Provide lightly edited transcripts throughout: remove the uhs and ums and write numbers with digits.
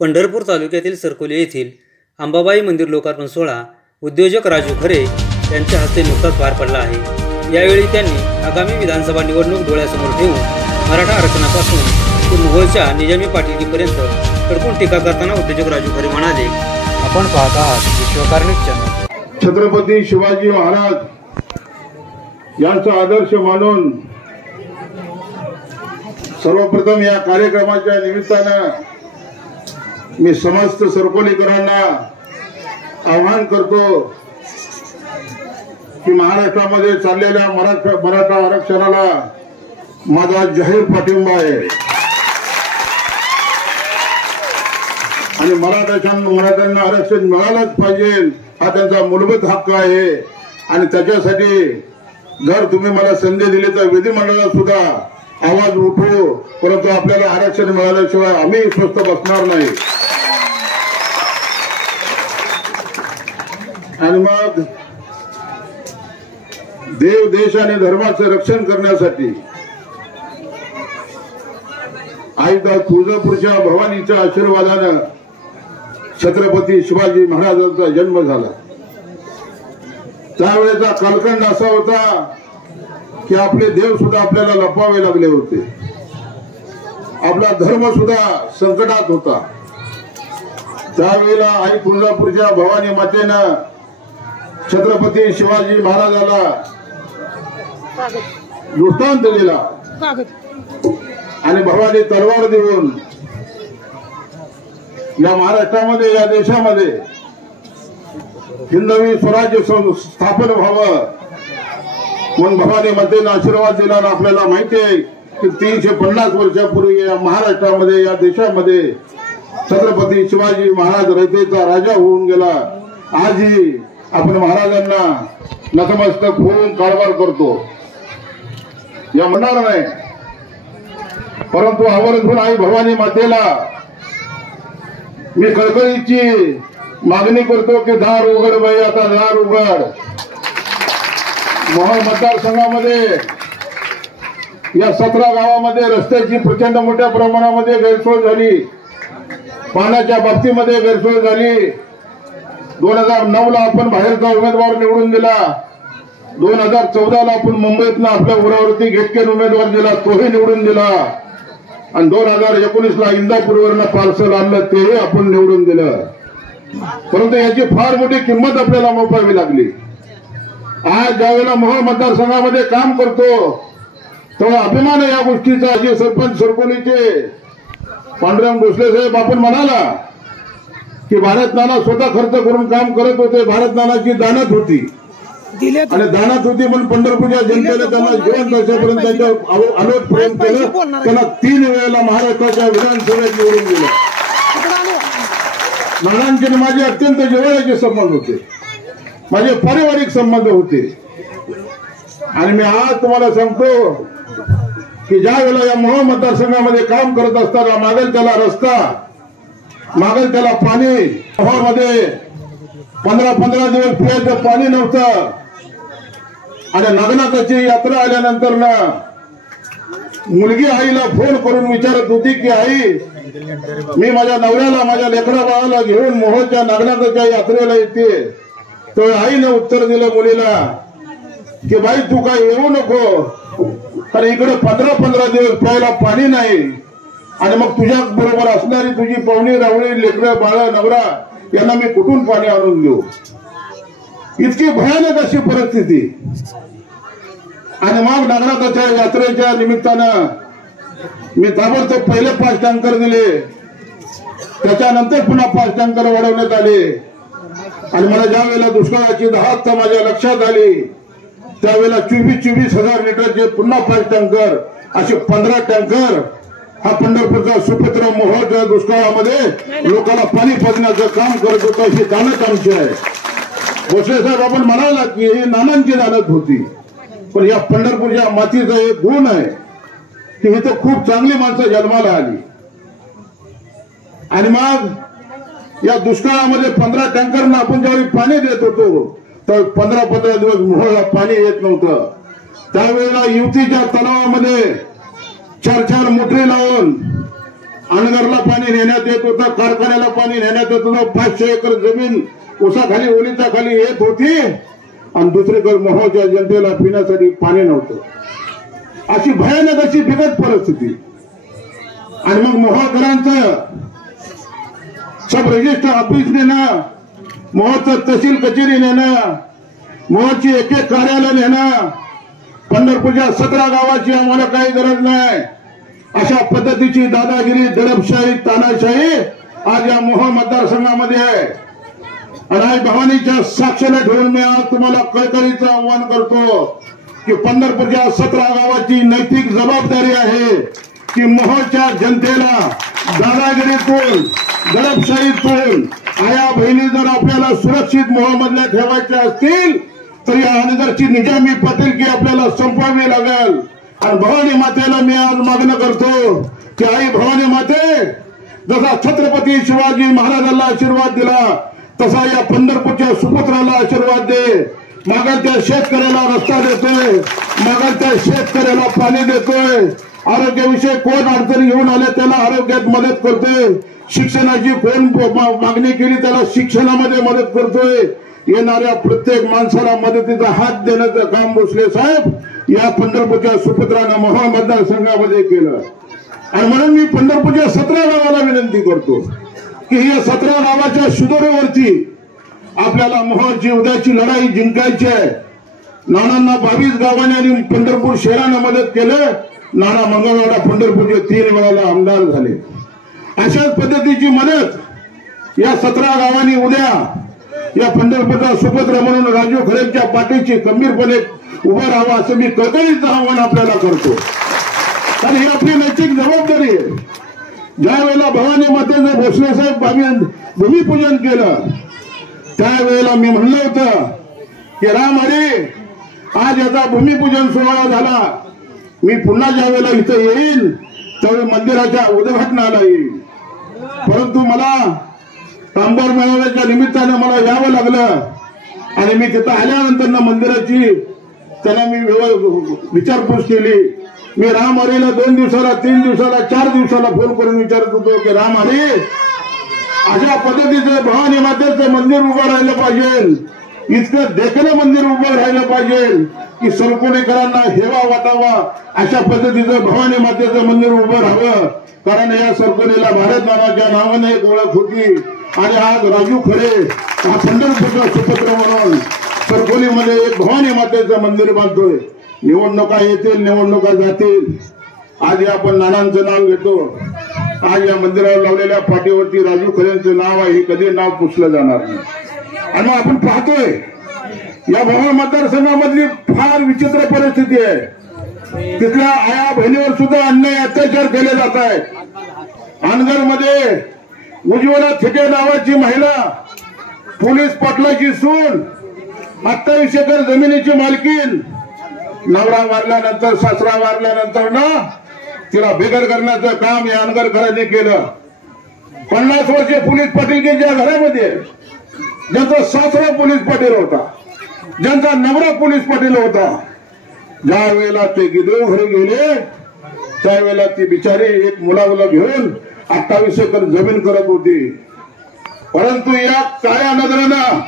पंढरपूर तालुक्यातील सरकोली येथील अंबाबाई मंदिर लोकार्पण सोहळा उद्योजक राजू खरे यांच्या हस्ते नुकताच पार पडला आहे। यावेळी त्यांनी आगामी विधानसभा निवडणूक डोळ्यासमोर ठेवून मराठा आरक्षणापासून ते मोहोळच्या निजामी पाटीलकीपर्यंत कडकून टीका करताना उद्योजक राजू खरे म्हणाले, आपण पाहत आहात विश्वकारणी चॅनल। छत्रपती शिवाजी महाराज यांचा आदर्श मानून सर्वप्रथम या कार्यक्रमाच्या निमित्तानं मी समस्त सरकोलीकरांना आवाहन करतो की महाराष्ट्रामध्ये चाललेल्या मराठा आरक्षणाला माझा जाहीर पाठिंबा आहे आणि मराठ्यांना आरक्षण मिळालंच पाहिजे, हा त्यांचा मूलभूत हक्क आहे। आणि त्याच्यासाठी जर तुम्ही मला संधी दिली तर विधिमंडळात सुद्धा आवाज उठवू, परंतु आपल्याला आरक्षण मिळाल्याशिवाय आम्ही स्वस्थ बसणार नाही। आणि मग देव देश आणि धर्माचे रक्षण करण्यासाठी आई तुळजापूरच्या भवानीच्या आशीर्वादानं छत्रपती शिवाजी महाराजांचा जन्म झाला। त्यावेळेचा कालखंड असा होता की आपले देव सुद्धा आपल्याला लपवावे लागले होते, आपला धर्म सुद्धा संकटात होता। त्यावेळेला आई तुळजापूरच्या भवानी मातेनं छत्रपती शिवाजी महाराजाला दृष्टांत दिला आणि भवानी तलवार देऊन या महाराष्ट्रामध्ये, या देशामध्ये हिंदवी स्वराज्य स्थापन व्हावं म्हणून भवानी मातेनं आशीर्वाद दिला। आपल्याला माहिती आहे की 350 वर्षापूर्वी या महाराष्ट्रामध्ये, या देशामध्ये छत्रपती शिवाजी महाराज रयतेचा राजा होऊन गेला। आजही आपण महाराजांना नतमस्तक होऊन कारभार करतो, या म्हणणार नाही, परंतु आवर्जून आई भवानी मातेला मी कळकळीची मागणी करतो की दार उघड बाई, आता दार उघड। मोहोळ मतदारसंघामध्ये या 17 गावामध्ये रस्त्याची प्रचंड मोठ्या प्रमाणामध्ये गैरसोय झाली, पाण्याच्या बाबतीमध्ये गैरसोय झाली। 2009 ला आपण बाहेरचा उमेदवार निवडून दिला, 2014 ला आपण मुंबईतनं आपल्या उरावरती घेतकेन उमेदवार दिला, तोही निवडून दिला आणि 2019 ला इंदापूरवरनं पार्सल आणलं, तेही आपण निवडून दिलं। परंतु याची फार मोठी किंमत आपल्याला मोजावी लागली। आज ज्यावेळेला मोहोळ मतदारसंघामध्ये काम करतो तेव्हा अभिमान आहे या गोष्टीचा। जे सरपंच सरकोलीचे पांडुरंग भोसले साहेब आपण म्हणाला की भारत नाना स्वतः खर्च करून काम करत होते, भारत नानाची दानत होती आणि दानत होती म्हणून पंढरपूरच्या जनतेने त्यांना जिवंत असेपर्यंत त्यांच्या अलोट प्रेम केलं। त्यांना 3 वेळेला महाराष्ट्राच्या विधानसभेत निवडून दिलं। नानांचे माझे अत्यंत जिव्हाळ्याचे संबंध होते, माझे पारिवारिक संबंध होते। आणि मी आज तुम्हाला सांगतो की ज्या वेळेला या मोहोळ मतदारसंघामध्ये काम करत असताना मागेल त्याला रस्ता, मागेल त्याला पाणी, मोहोळमध्ये 15 दिवस पिण्याचं पाणी नव्हतं आणि नागनाथाची यात्रा आल्यानंतर ना मुलगी आईला फोन करून विचारत होती की आई, मी माझ्या नवऱ्याला, माझ्या लेकरा बाळाला घेऊन मोहोळच्या नागनाथाच्या यात्रेला येते। तर आईने उत्तर दिलं मुलीला की बाई तू काय येऊ नको, कारण इकडे 15 दिवस प्यायला पाणी नाही आणि मग तुझ्या बरोबर असणारी तुझी पाहुणी रावणी, लेकरं बाळ, नवरा यांना मी कुठून पाणी आणून देऊ। इतकी भयानक अशी परिस्थिती। आणि मग नागनाथाच्या यात्रेच्या निमित्तानं मी ताबडतोब पहिले 5 टँकर दिले, त्याच्यानंतर पुन्हा 5 टँकर वाढवण्यात आले। आणि मला ज्या वेळेला दुष्काळाची दहात माझ्या लक्षात आली त्यावेळेला 24,000 लिटरचे पुन्हा 5 टँकर, असे 15 टँकर हा पंढरपूरचा सुपुत्र मोहोळच्या दुष्काळामध्ये लोकांना पाणी पाजण्याचं काम करत होता। ही दानत आमची आहे। भोसले साहेब आपण म्हणाला की ही नानांची दानत होती, पण या पंढरपूरच्या मातीचा एक गुण आहे की इथं खूप चांगली माणसं जन्माला आली। आणि मग या दुष्काळामध्ये 15 टँकरना आपण ज्यावेळी पाणी देत होतो तर 15 दिवस मोहोळला पाणी येत नव्हतं। त्यावेळेला युवतीच्या तलावामध्ये 4 मोटरी लावून अनगरला पाणी नेण्यात येत होतं, कारखान्याला पाणी नेण्यात येत होतं, 500 एकर जमीन उसाखाली ओलीच्या खाली येत होती आणि दुसरीकडे मोहोळच्या जनतेला पिण्यासाठी पाणी नव्हतं। अशी भयानक अशी बिकट परिस्थिती। आणि मग मोहोळकरांचं सब रजिस्टर ऑफिस नेणं, मोहोळचं तहसील कचेरी नेणं, मोहोळची एक एक कार्यालय नेणं, पंढरपूरच्या 17 गावाची आम्हाला काही गरज नाही अशा पद्धतीची दादागिरी, दडपशाही, तानाशाही आज या मोहोळ मतदारसंघामध्ये आहे। आणि आज भवानीच्या साक्षीला ठेवून मी आज तुम्हाला कळकळीचं आव्हान करतो की पंढरपूरच्या 17 गावाची नैतिक जबाबदारी आहे की मोहोळच्या जनतेला दादागिरीतून, दडपशाहीतून आया बहिणी जर आपल्याला सुरक्षित मोहोळमधल्या ठेवायच्या असतील तर या अनगरची निजामी पतेलकी आपल्याला संपवावी लागेल। आणि भवानी मातेला मी आज मागणं करतो की आई भवानी माते, जसा छत्रपती शिवाजी महाराजांना आशीर्वाद दिला तसा या पंढरपूरच्या सुपुत्राला आशीर्वाद दे। मागल त्या शेतकऱ्याला रस्ता देतोय, मागल त्या शेतकऱ्याला पाणी देतोय, आरोग्याविषयी कोण अडचणी घेऊन आले त्याला आरोग्यात मदत करतोय, शिक्षणाची कोण मागणी केली त्याला शिक्षणामध्ये मदत करतोय, येणाऱ्या प्रत्येक माणसाला मदतीचा हात देण्याचं काम भोसले साहेब या पंढरपूरच्या सुपुत्रानं मोहोळ मतदारसंघामध्ये केलं। आणि म्हणून मी पंढरपूरच्या 17 गावाला विनंती करतो की या 17 गावाच्या शिदोरीवरती आपल्याला मोहोळची उद्याची लढाई जिंकायची आहे। नानांना 22 गावांनी आणि पंढरपूर शहरानं मदत केलं। नाना मंगळवेढा पंढरपूरचे 3 वेळाला आमदार झाले। अशाच पद्धतीची मदत या 17 गावांनी उद्या या पंढरपूरचा सुपुत्र म्हणून राजू खरेंच्या पाठीशी खंबीरपणे उभं राहावं असं मी कळकळीचं आव्हान आपल्याला करतो। कारण ही आपली नैतिक जबाबदारी आहे। ज्या वेळेला भवानी मातेचं भोसले साहेब आम्ही भूमिपूजन केलं त्यावेळेला मी म्हणलं होतं की राम हरी आज याचा भूमिपूजन सोहळा झाला, मी पुन्हा ज्या वेळेला इथं येईल त्यावेळी मंदिराच्या उद्घाटनाला येईल। परंतु मला कामगार मेळाव्याच्या निमित्तानं मला यावं लागलं आणि मी तिथं आल्यानंतर मंदिराची त्यांना मी विचारपूस केली। मी राम हरीला 2 दिवसाला, 3 दिवसाला, 4 दिवसाला फोन करून विचारत होतो की राम हरी अशा पद्धतीचं भवानी मातेचं मंदिर उभं राहिलं पाहिजे, इतकं देखणं मंदिर उभं राहिलं पाहिजे की सरकोणेकरांना हेवा वाटावा अशा पद्धतीचं भवानी मातेचं मंदिर उभं राहावं। कारण या सरकोणीला भारत नावाच्या नावाने एक ओळख होती आणि आज राजू खरे हा पंढरपूरचा सुपुत्र म्हणून सरकोलीमध्ये एक भवानी मातेचं मंदिर बांधतोय। निवडणुका येतील, निवडणुका जातील, आज आपण नानांचं नाव घेतो, आज या मंदिरावर लावलेल्या पाठीवरती राजू खरेंचं नाव आहे, कधी नाव पुसलं जाणार नाही। आणि मग आपण पाहतोय या मोहोळ मतदारसंघामधली फार विचित्र परिस्थिती आहे। तिथल्या आया बहिणीवर सुद्धा अन्याय अत्याचार केले जात आहेत। अनगरमध्ये उज्ज्वला थिटे नावाची महिला पोलीस पाटलाची सून 28 एकर जमिनीची मालकीन नवरा वारल्यानंतर, सासरा वारल्यानंतर ना तिला बेघर करण्याचं काम या अनगरकरांनी केलं। 50 वर्षे पोलीस पाटीलकीच्या घरामध्ये ज्यांचा सासरा पोलीस पाटील होता, ज्यांचा नवरा पोलीस पाटील होता, ज्या वेळेला ते गिदो घरी गेले त्यावेळेला ती बिचारी एक मुलामुला घेऊन 28 एकर जमीन करत होती। परंतु या काळ्या नजरेनं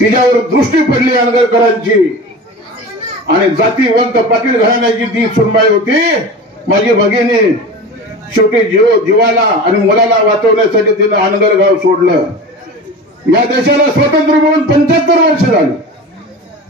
तिच्यावर दृष्टी पडली अनगरकरांची आणि जातीवंत पाटील घराण्याची ती सुनबाई होती माझी भगिनी। शेवटी जीवाला आणि मुलाला वाचवण्यासाठी तिने अनगर गाव सोडलं। या देशाला स्वातंत्र्य मिळून 75 वर्ष झाली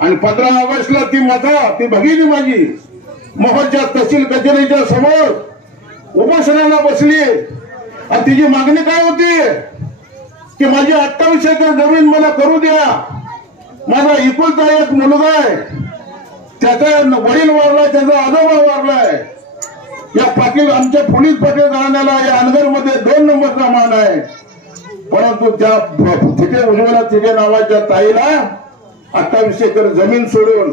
आणि 15 ऑगस्टला ती माता, ती भगिनी माझी मोहोळच्या तहसील कचेरीच्या समोर उपोषणाला बसली आणि तिची मागणी काय होती की माझी 28 एकर जमीन मला करू द्या, माझा एकुलता एक मुलगा आहे, त्याचा वडील वारलाय, त्याचा आजोबा वारलाय। या पाटील आमच्या पोलीस पाटील घराण्याला या अनगरमध्ये 2 नंबरचा मान आहे। परंतु त्या थिटे उज्ज्वला थिटे नावाच्या ताईला 28 एकर जमीन सोडून,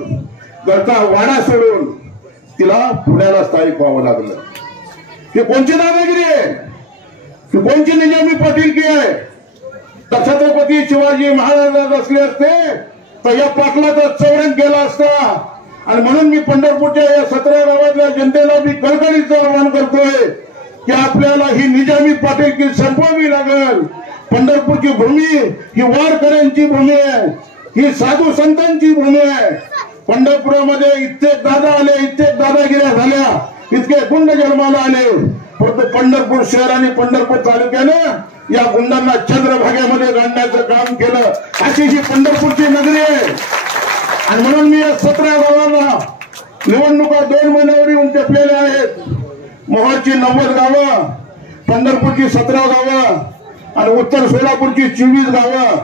घरचा वाडा सोडून तिला पुण्याला स्थायिक व्हावं लागलं। ही कोणची दादागिरी आहे, ही कोणची निजामी पाटीलकी आहे? तर छत्रपती शिवाजी महाराज असले असते तर या पाटलाचा चौरंग केला असता। आणि म्हणून मी पंढरपूरच्या या 17 गावातल्या जनतेला मी कळकळीचं आवाहन करतोय की आपल्याला ही निजामी पाटीलकी संपवावी लागेल. पंढरपूरची भूमी ही वारकऱ्यांची भूमी आहे, ही साधू संतांची भूमी आहे. पंढरपुरामध्ये इतके दादा आले, इतके दादागिऱ्या झाल्या, इतके गुंड जन्माला आले, परंतु पंढरपूर शहर आणि पंढरपूर तालुक्यानं या गुंडांना चंद्रभागेमध्ये गाडण्याचं काम केलं. अशी ही पंढरपूरची नगरी आहे. आणि म्हणून मी या 17 गावांना निवडणुका 2 महिन्यावर येऊन टेपलेल्या आहेत. मोहोळची 90 गावं, पंढरपूरची 17 गावं आणि उत्तर सोलापूरची 24 गावं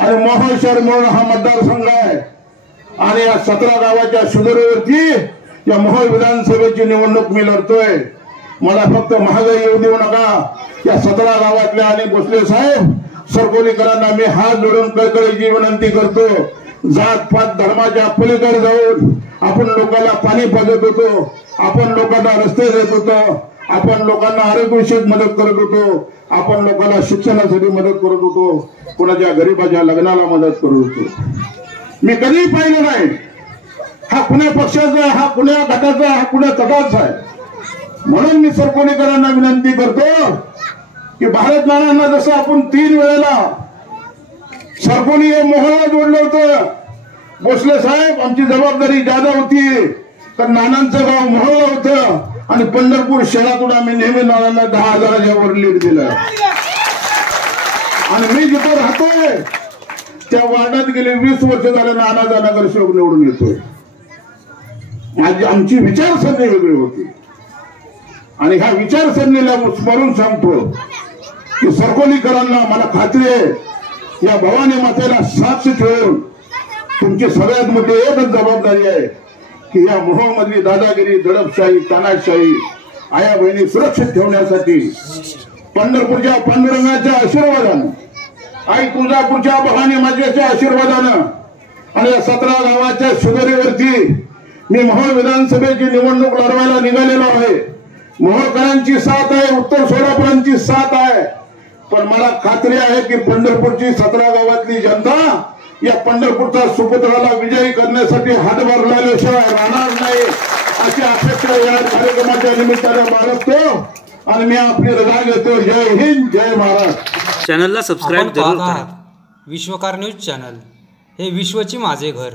आणि मोहोळ शहर म्हणून हा मतदारसंघ आहे. आणि या 17 गावाच्या सुधारेवरती या मोहोळ विधानसभेची निवडणूक मी लढतोय. मला फक्त महागाई येऊ देऊ नका. या 17 गावातल्या आणि भोसले साहेब सरकोलीकरांना मी हात जोडून कळकळीची विनंती करतो. जात पात धर्माच्या पलीकडे जाऊन आपण लोकांना पाणी पाजत होतो, आपण लोकांना रस्ते देत होतो, आपण लोकांना आरोग्यविषयक मदत करत होतो, आपण लोकांना शिक्षणासाठी मदत करत होतो, कोणाच्या गरीबाच्या लग्नाला मदत करत होतो. मी कधीही पाहिलं नाही हा कुण्या पक्षाचा आहे, हा कुण्या गटाचा आहे, हा कुण्या तटाचा आहे. म्हणून मी सरकोलीकरांना विनंती करतो की भारत नानांना जसं आपण 3 वेळेला सरकोली हे मोहोळला जोडलं होतं, भोसले साहेब आमची जबाबदारी जादा होती तर नानांचं गाव मोहोळला होतं आणि पंढरपूर शहरातून आम्ही नेहमी नानांना 10,000च्या वर लीड दिलं. आणि मी जिथं राहतोय त्या वार्डात गेले 20 वर्ष झाले नानाचा नगरसेवक निवडून येतोय. आमची विचारसरणी वेगळी होती आणि ह्या विचारसरणीला स्मरून सांगतो की सरकोलीकरांना मला खात्री आहे या भवानी मातेला साक्ष ठेवून तुमची सगळ्यात मोठी एकच जबाबदारी आहे की या मोहोळ मधली दादागिरी, दडपशाही, तानाशाही आया बहिणी सुरक्षित ठेवण्यासाठी पंढरपूरच्या पांडुरंगाच्या आशीर्वादानं, आई तुळजापूरच्या भवानी मातेच्या आशीर्वादानं आणि या 17 गावाच्या सुधारेवरती मी मोहोळ विधानसभेची निवडणूक लढवायला निघालेलो आहे. मोहोळकरांची साथ आहे, उत्तर सोलापुरांची साथ आहे. पण मला खात्री आहे की पंढरपूरची 17 गावातली जनता या पंढरपूरचा सुपुत्राला विजयी करण्यासाठी हातभार लावल्याशिवाय राहणार नाही अशी अपेक्षा या कार्यक्रमाच्या निमित्ताने बाळगतो आणि मी आपली रजा घेतो. जय हिंद, जय महाराष्ट्र. चॅनलला सबस्क्राईब जरूर करा. विश्वकार न्यूज चॅनल, हे विश्वची माझे घर.